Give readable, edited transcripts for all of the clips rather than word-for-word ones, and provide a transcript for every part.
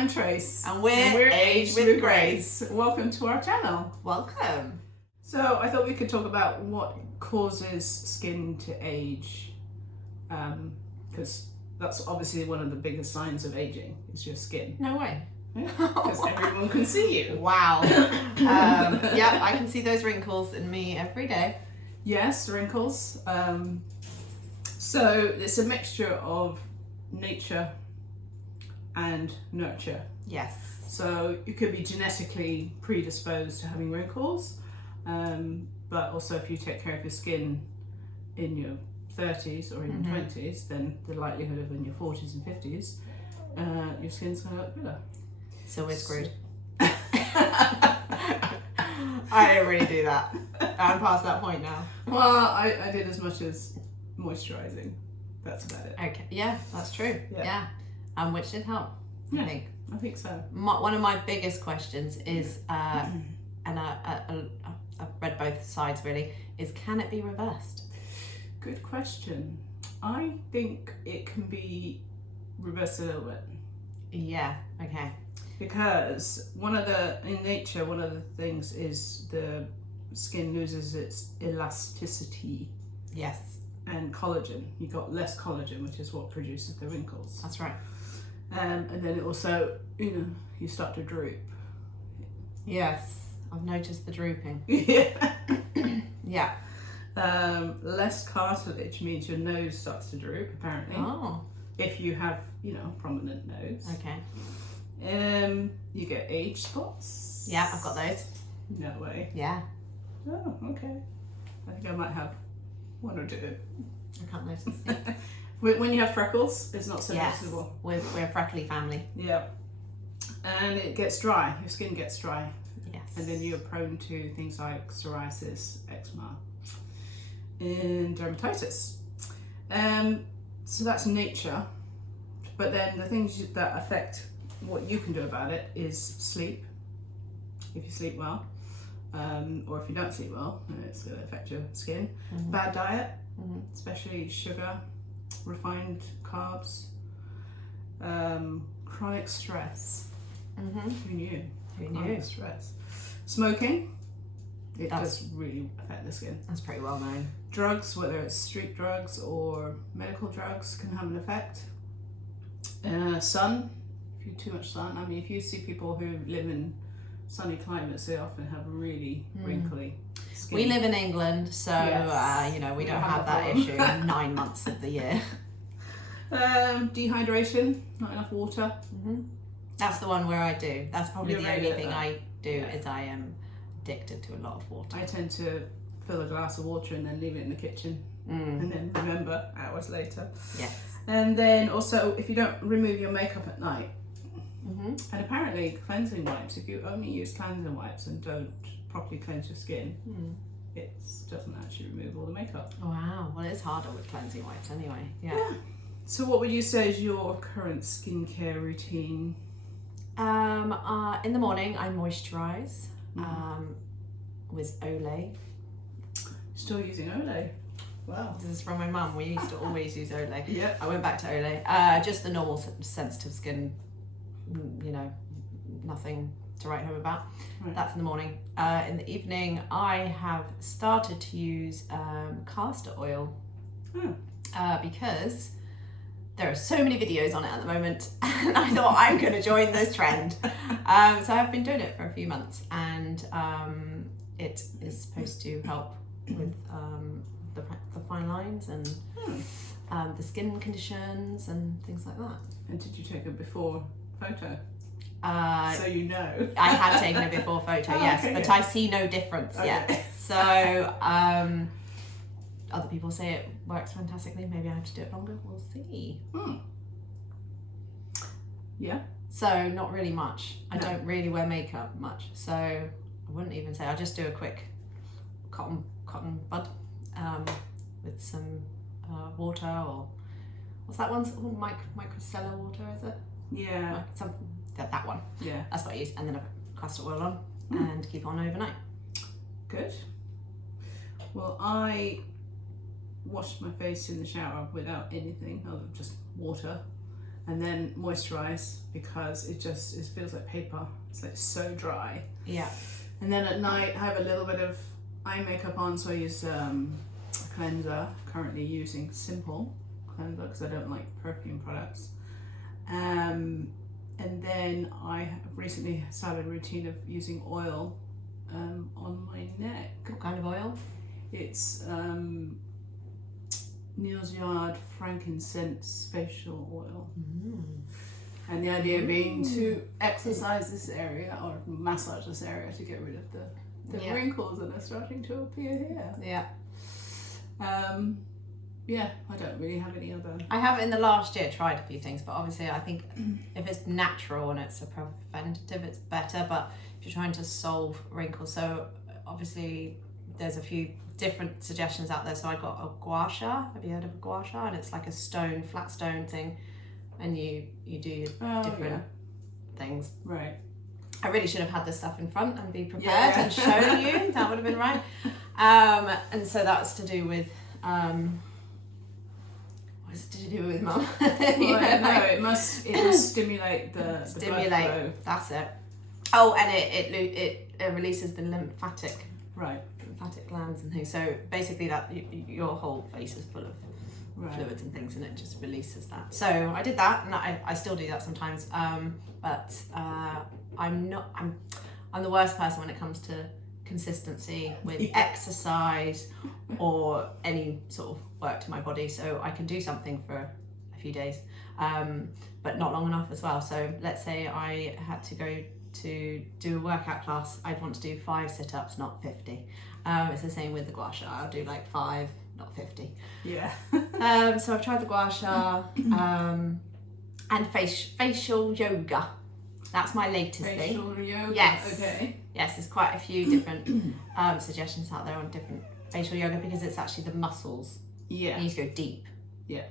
I'm Trace. And we're Aged with Grace. Welcome to our channel. Welcome. So I thought we could talk about what causes skin to age, because that's obviously one of the biggest signs of aging, is your skin. No way. Because everyone can see you. Wow. Yeah, I can see those wrinkles in me every day. Yes, wrinkles. So it's a mixture of nature and nurture. Yes. So you could be genetically predisposed to having wrinkles, but also if you take care of your skin in your 30s or in your 20s, then the likelihood of in your 40s and 50s, your skin's going to look better. So we're screwed. I don't really do that. I'm past that point now. Well, I did as much as moisturising. That's about it. Okay. Yeah, that's true. Yeah. Which did help, Yeah. I think. I think so. One of my biggest questions is, and I've read both sides really, is can it be reversed? Good question. I think it can be reversed a little bit. Yeah, okay. Because in nature, one of the things is the skin loses its elasticity. Yes. And collagen. You got less collagen, which is what produces the wrinkles. That's right. And then it also, you start to droop. Yes, I've noticed the drooping. Yeah. Yeah. Less cartilage means your nose starts to droop, apparently. Oh. If you have, prominent nose. Okay. You get age spots. Yeah, I've got those. No way. Yeah. Oh, okay. I think I might have one or two. I can't notice. When you have freckles, it's not so Yes, noticeable. we're a freckly family. Yeah. And it gets dry. Your skin gets dry. Yes. And then you're prone to things like psoriasis, eczema, and dermatitis. So that's nature. But then the things that affect what you can do about it is sleep. If you sleep well, or if you don't sleep well, it's going to affect your skin. Bad diet, especially sugar, refined carbs, chronic stress. Who knew? Chronic stress. Smoking. It does really affect the skin. That's pretty well known. Drugs, whether it's street drugs or medical drugs, can have an effect. Sun. If you too much sun. I mean, if you see people who live in sunny climates, they often have really wrinkly skin. We live in England, so Yes. We don't have that issue 9 months of the year. Dehydration, not enough water. That's the one where I do. That's probably You're the very only good at thing that. I do is I am addicted to a lot of water. I tend to fill a glass of water and then leave it in the kitchen and then remember hours later. Yes. And then also, if you don't remove your makeup at night, and apparently cleansing wipes, if you only use cleansing wipes and don't properly cleanse your skin, it doesn't actually remove all the makeup. Wow. Well, it is harder with cleansing wipes anyway. Yeah. So what would you say is your current skincare routine? In the morning, I moisturise with Olay. Still using Olay? Wow. This is from my mum. We used to always use Olay. Yeah. I went back to Olay. Just the normal sensitive skin, nothing to write home about. Right. That's in the morning. In the evening, I have started to use castor oil because there are so many videos on it at the moment, and I thought I'm going to join this trend. So I've been doing it for a few months, and it is supposed to help with the fine lines and the skin conditions and things like that. And did you take a before photo? So you know. I had taken a before photo, yes, okay, but yeah. I see no difference yet. Okay. So other people say it works fantastically. Maybe I have to do it longer. We'll see. Yeah. So not really much. I don't really wear makeup much. So I wouldn't even say. I'll just do a quick cotton bud with some water, or what's that one? Micellar water, is it? Yeah. Something that one. Yeah. That's what I use, and then I put castor oil on and keep on overnight. Good. Well, I washed my face in the shower without anything other than just water, and then moisturize, because it feels like paper. It's like so dry. Yeah. And then at night I have a little bit of eye makeup on, so I use a cleanser. Currently using Simple cleanser because I don't like perfume products. And then I have recently started a routine of using oil on my neck. What kind of oil? It's Neal's Yard Frankincense facial oil. And the idea being to exercise this area or massage this area to get rid of the wrinkles that are starting to appear here. Yeah. Yeah, I don't really have any other. I have in the last year tried a few things, but obviously I think if it's natural and it's a preventative, it's better. But if you're trying to solve wrinkles, so obviously there's a few different suggestions out there. So I got a gua sha. Have you heard of a gua sha? And it's like a stone, flat stone thing, and you do your different things. Right. I really should have had this stuff in front and be prepared Yeah. and shown you. That would have been right. And so that's to do with what's it to do with, Mum? Well, no, it must stimulate the blood flow. That's it. Oh, and it releases the lymphatic glands and things. So basically, that your whole face is full of fluids and things, and it just releases that. So I did that, and I still do that sometimes. But I'm the worst person when it comes to consistency with exercise or any sort of work to my body. So I can do something for a few days, but not long enough as well. So let's say I had to go to do a workout class, I'd want to do 5 sit-ups, not 50. It's the same with the gua sha. I'll do like 5, not 50. Yeah. So I've tried the gua sha and facial yoga. That's my latest thing. Facial yoga. Yes. Okay. Yes, there's quite a few different suggestions out there on different facial yoga, because it's actually the muscles. Yeah. You need to go deep. Yeah.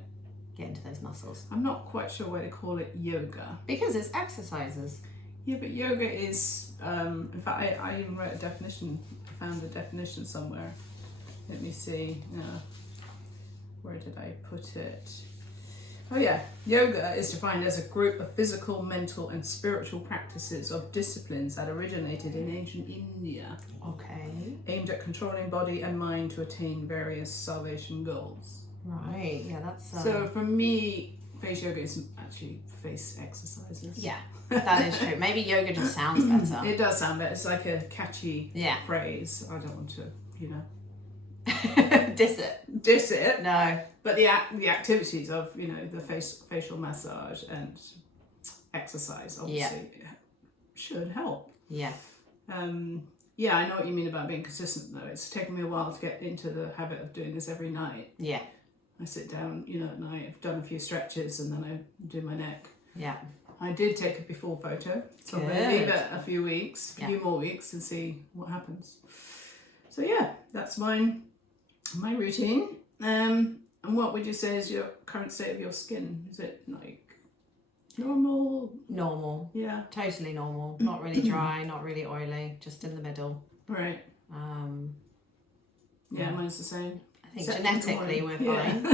Get into those muscles. I'm not quite sure why they call it yoga. Because it's exercises. Yeah, but yoga is, in fact, I even wrote a definition, found a definition somewhere. Let me see, where did I put it? Oh yeah, yoga is defined as a group of physical, mental and spiritual practices of disciplines that originated in ancient India. Okay. Aimed at controlling body and mind to attain various salvation goals. Right, yeah, that's... So for me, face yoga is actually face exercises. Yeah, that is true. Maybe yoga just sounds better. It does sound better. It's like a catchy phrase. I don't want to, Diss it. No. But the activities of, the facial massage and exercise obviously should help. Yeah. Yeah, I know what you mean about being consistent though. It's taken me a while to get into the habit of doing this every night. Yeah. I sit down, at night, I've done a few stretches and then I do my neck. Yeah. I did take a before photo, so I'm going to leave it a few more weeks and see what happens. So yeah, that's my routine. And what would you say is your current state of your skin? Is it like normal? Normal. Yeah. Totally normal. Not really dry, not really oily, just in the middle. Right. Yeah, mine's the same. I think genetically we're fine.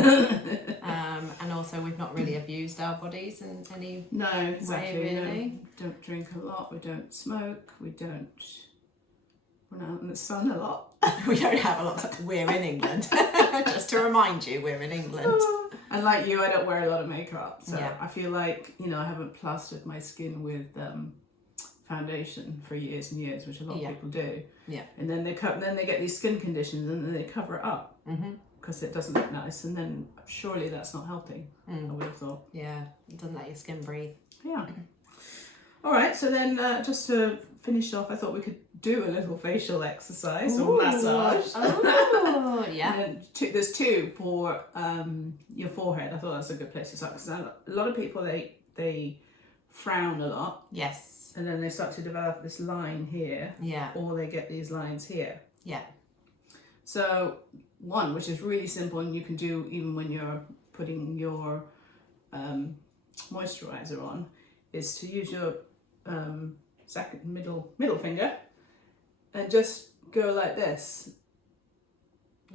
And also we've not really abused our bodies in any exactly. way, really. We don't drink a lot, we don't smoke, we're not out in the sun a lot. We don't have a lot. We're in England. Just to remind you, we're in England. And like you, I don't wear a lot of makeup. So I feel like, I haven't plastered my skin with foundation for years and years, which a lot of people do. Yeah. And then they get these skin conditions and then they cover it up because it doesn't look nice. And then surely that's not healthy, I would have thought. Yeah, it doesn't let your skin breathe. Yeah. All right, so then just to finish off, I thought we could do a little facial exercise or massage. Oh, yeah. And there's 2 for your forehead. I thought that's a good place to start because a lot of people, they frown a lot. Yes. And then they start to develop this line here. Yeah. Or they get these lines here. Yeah. So one, which is really simple and you can do even when you're putting your moisturiser on, is to use your middle finger and just go like this.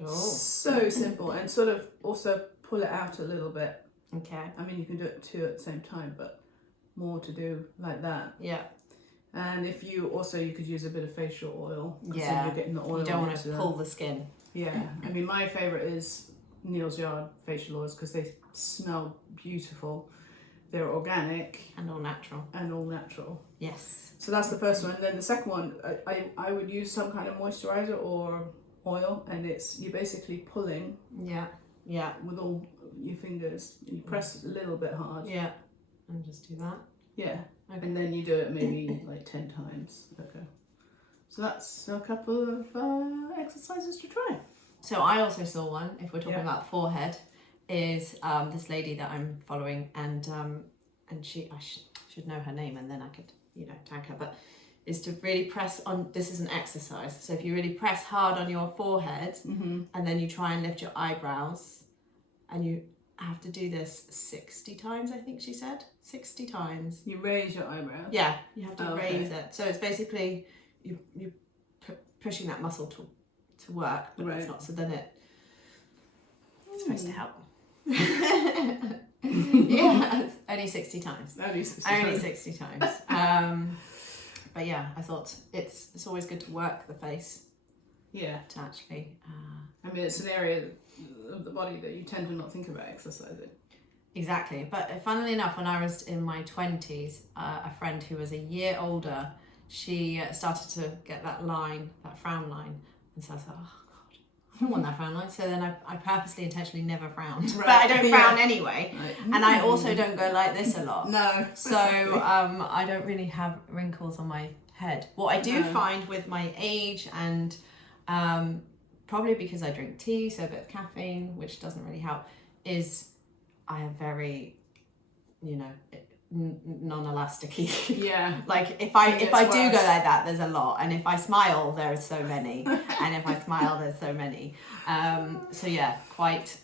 So simple, and sort of also pull it out a little bit Okay. I mean, you can do it 2 at the same time, but more to do like that. Yeah. And if you also, you could use a bit of facial oil. Yeah. You're getting the oil. You don't want to pull the skin. Yeah. I mean, my favourite is Neal's Yard facial oils because they smell beautiful. They're organic. And all natural. And all natural. Yes. So that's the first one. And then the second one, I would use some kind of moisturiser or oil, and you're basically pulling. Yeah. Yeah. With all your fingers. You press a little bit hard. Yeah. And just do that. Yeah. Okay. And then you do it maybe like 10 times. Okay. So that's a couple of exercises to try. So I also saw one, if we're talking Yeah. about forehead, is this lady that I'm following, and I should know her name, and then I could, tag her, but is to really press on, this is an exercise, so if you really press hard on your forehead, and then you try and lift your eyebrows, and you have to do this 60 times, I think she said, 60 times. You raise your eyebrow. Yeah, you have to Okay. raise it. So it's basically, you pushing that muscle to work, but Right. it's not, so then it's supposed to help. Yeah, only 60 times. Only 60 Only times. 60 times. But yeah, I thought it's always good to work the face Yeah. to actually. I mean, it's an area of the body that you tend to not think about exercising. Exactly. But funnily enough, when I was in my 20s, a friend who was a year older, she started to get that frown line. And so I was like, oh God, I don't want that frown line. So then I purposely, intentionally never frowned. Right. But I don't frown Yeah. anyway. Right. And I also don't go like this a lot. No. So I don't really have wrinkles on my head. What I do No. find with my age, and probably because I drink tea, so a bit of caffeine, which doesn't really help, is I am very, non-elasticy. Yeah. Like if I do go worse. like that, there's a lot, and if I smile, there are so many, and if I smile, there's so many. So yeah, quite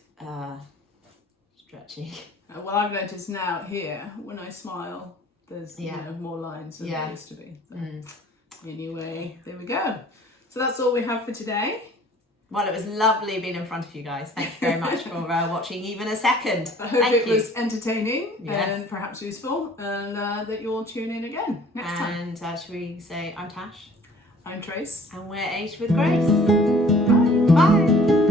stretchy. Well, I've noticed now here, when I smile, there's more lines than there used to be. So anyway, there we go. So that's all we have for today. Well, it was lovely being in front of you guys. Thank you very much for watching even a second. I hope Thank it you. was entertaining Yes. and perhaps useful, and that you all tune in again next time. And should we say, I'm Tash, I'm Trace. and we're Aged with Grace. Bye. Bye.